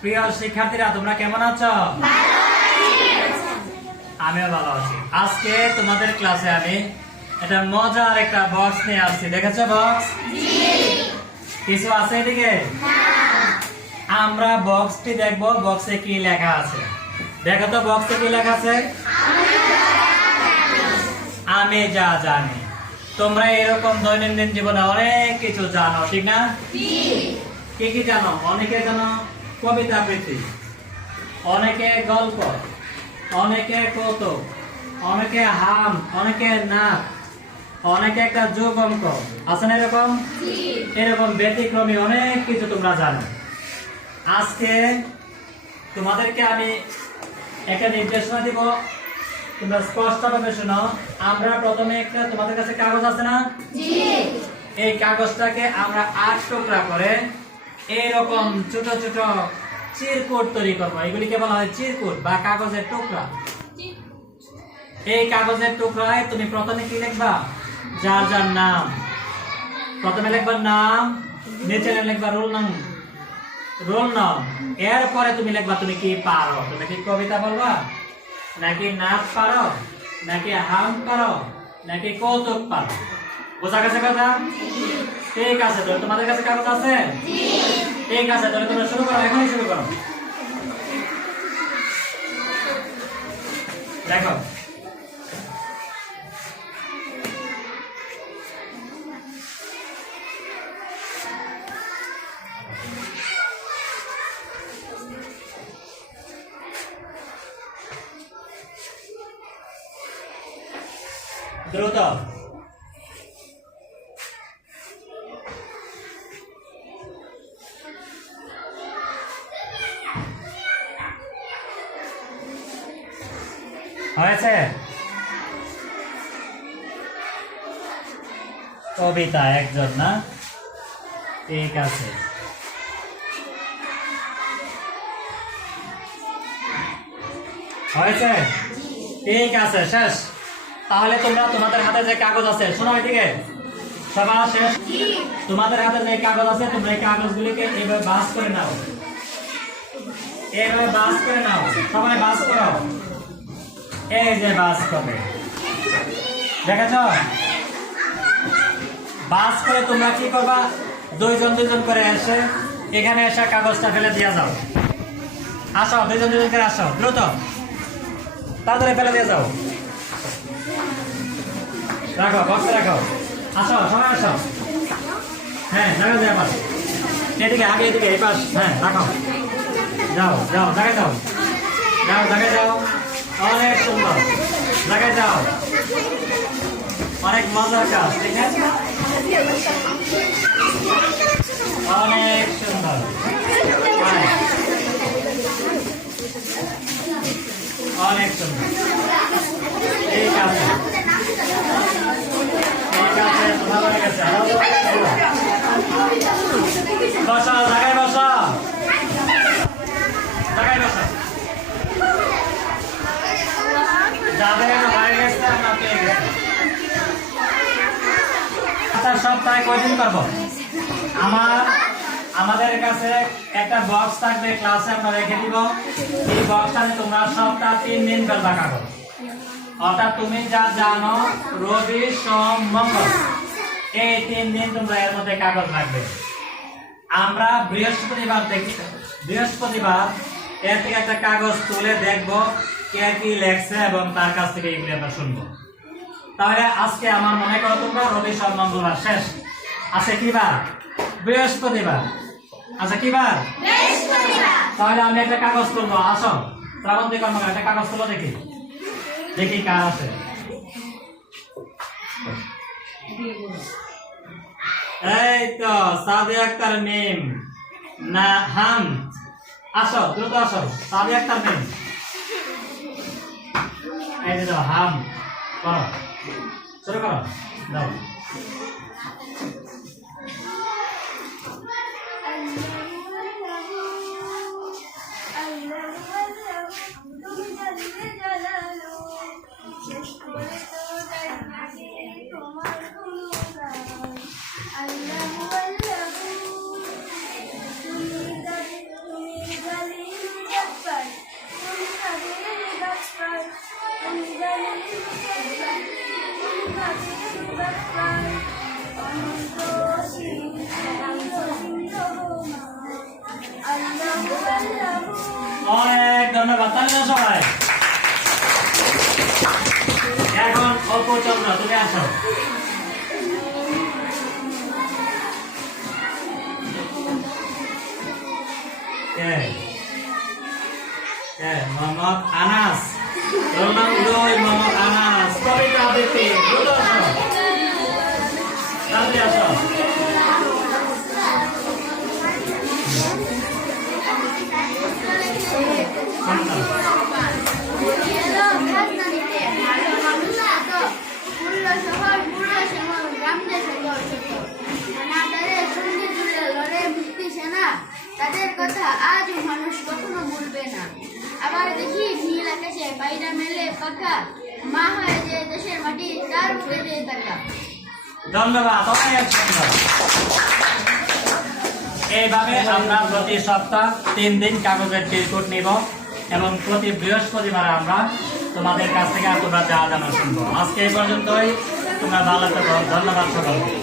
প্রিয় শিক্ষার্থীরা, তোমরা কেমন আছো? আমিও ভালো আছি। আজকে তোমাদের ক্লাসে আমি একটা মজার একটা বক্স নিয়ে আসছি। দেখেছো বক্স? কিছু আছে এদিকে? আমরা বক্সটি দেখবো, বক্সে কি লেখা আছে। দেখো তো বক্সে কি লেখা আছে। আমি যা জানি। তোমরা এরকম দৈনন্দিন জীবনে অনেক কিছু জানো, ঠিক না? কি কি জানো? অনেকে জানো কবিতা আবৃত্তি, অনেকে গল্প, অনেকে কৌতুক, অনেকে হাম, অনেকে নাচ, অনেকে একটা যোগ অঙ্ক আছে না, এরকম ব্যতিক্রমী অনেক কিছু তোমরা জানো। আজকে তোমাদেরকে আমি একটা নির্দেশনা দিব, তোমরা স্পষ্টভাবে শোনো। আমরা প্রথমে একটা, তোমাদের কাছে কাগজ আছে না? এই কাগজটাকে আমরা 8 টুকরা করে এইরকম ছোট ছোট চিরকুট তৈরি করবো। এগুলিকে বলা হয় চিরকুট বা কাগজের টুকরা। এই কাগজের টুকরায় তুমি প্রথমে কি লিখবা? যার যার নাম। প্রথমে লিখবা নাম, নিচে লিখবা রোল নাম। এরপরে তুমি লিখবা তুমি কি পারো। তুমি কি কবিতা বলবা, নাকি নাচ পারো, নাকি হাম পারো, নাকি কৌতুক পারো। বোঝা গেছে কথা? ঠিক আছে, তো তোমাদের কাছে কাগজ আছে? ঠিক আছে, তাহলে তোমরা শুরু করো, এখনই শুরু করো। দেখো দ্রুত। হয়েছে? কবিতা একজন না? ঠিক আছে, হয়েছে? ঠিক আছে, শেষ। তাহলে তোমরা তোমাদের হাতে যে কাগজ আছে, শোনো এদিকে সবার শেষ। তোমাদের হাতে যে কাগজ আছে, তোমরা এই কাগজগুলিকে এইভাবে ভাঁজ করে নাও, এইভাবে ভাঁজ করে নাও। সবাই ভাঁজ করো, এই যে ভাঁজ করে, দেখেছ? ভাঁজ করে তোমরা কি করবা? দুইজন করে এসে এখানে এসে কাগজটা ফেলে দিয়ে যাও। আসো, দুইজন করে আসো, দ্রুত তাড়াতাড়ি ফেলে দিয়ে যাও। রাখো, বক্সে রাখো। আসো, সবাই আসো। হ্যাঁ, জায়গা যায় আবার এদিকে, আগে এদিকে, এই পাশ। হ্যাঁ, রাখো, যাও যাও, জায়গায় যাও, যাও জায়গায় যাও। অনেক সুন্দর, জায়গায় যাও। অনেক মজার কাজ, ঠিক আছে? অনেক সুন্দর, অনেক সুন্দর। ঠিক আছে, ঠিক আছে, ভালো লেগেছে। বসা, জায়গায় বসা, জায়গায় বসা। যাদের হয়ে গেছে আমরা পেয়ে গেছি। আচ্ছা, সপ্তাহে কয়দিন করবো? আমাদের কাছে একটা বক্স থাকবে, ক্লাসে আমরা রেখে দিব। এই বক্সটাতে তোমরা সপ্তাহ 3 দিন ফেলবা কাগজ। অর্থাৎ তুমি যা জানো, রবি, সোম, মঙ্গল, এই 3 দিন তোমরা এর মধ্যে কাগজ রাখবে। আমরা বৃহস্পতিবার এর থেকে একটা কাগজ তুলে দেখবো কে কি লেখছে এবং তার কাছ থেকে এগুলি আমরা শুনবো। তাহলে আজকে আমার মনে করো তোমরা রবি, সোম, মঙ্গলবার শেষ। আছে কি বার? বৃহস্পতিবার। আচ্ছা, কি বার? তাহলে আমি একটা কাগজ তুলবো। আসো, শ্রাবন্তী কর্মকার, একটা কাগজ তুলো, দেখি দেখি কার আছে। এই তো সাদিয়া আক্তার মিম না হাম। আসো, দ্রুত আসো, সাদিয়া আক্তার মিম। এই যে দাও, হাম করো, শুরু করো, দাও। অনেক ধন্যবাদ, তাহলে দাও সবাই। এখন অল্প চন্দ্র তুমি আসো। মোহাম্মদ আনাস, রোল নাম উদয় মোহাম্মদ আনাস, কবিতা আবৃত্তি দ্রুত আসো, তাড়াতাড়ি আসো। তাদের কথা আজ মানুষ কখনো ভুলবে না। আবার দেখি নীল আকাশে পায়রা মেলে পাখা, মা হয় যে দেশের মাটি তার মুখে দিয়ে তাকা। ধন্যবাদ, অনেক সুন্দর। এইভাবে আমরা প্রতি সপ্তাহ 3 দিন কাগজের টিরকুট নিব এবং প্রতি বৃহস্পতিবার আমরা তোমাদের কাছ থেকে তোমরা যা জানো শুনবো। আজকে এই পর্যন্তই, তোমরা ভালো থাকো। ধন্যবাদ সকলকে।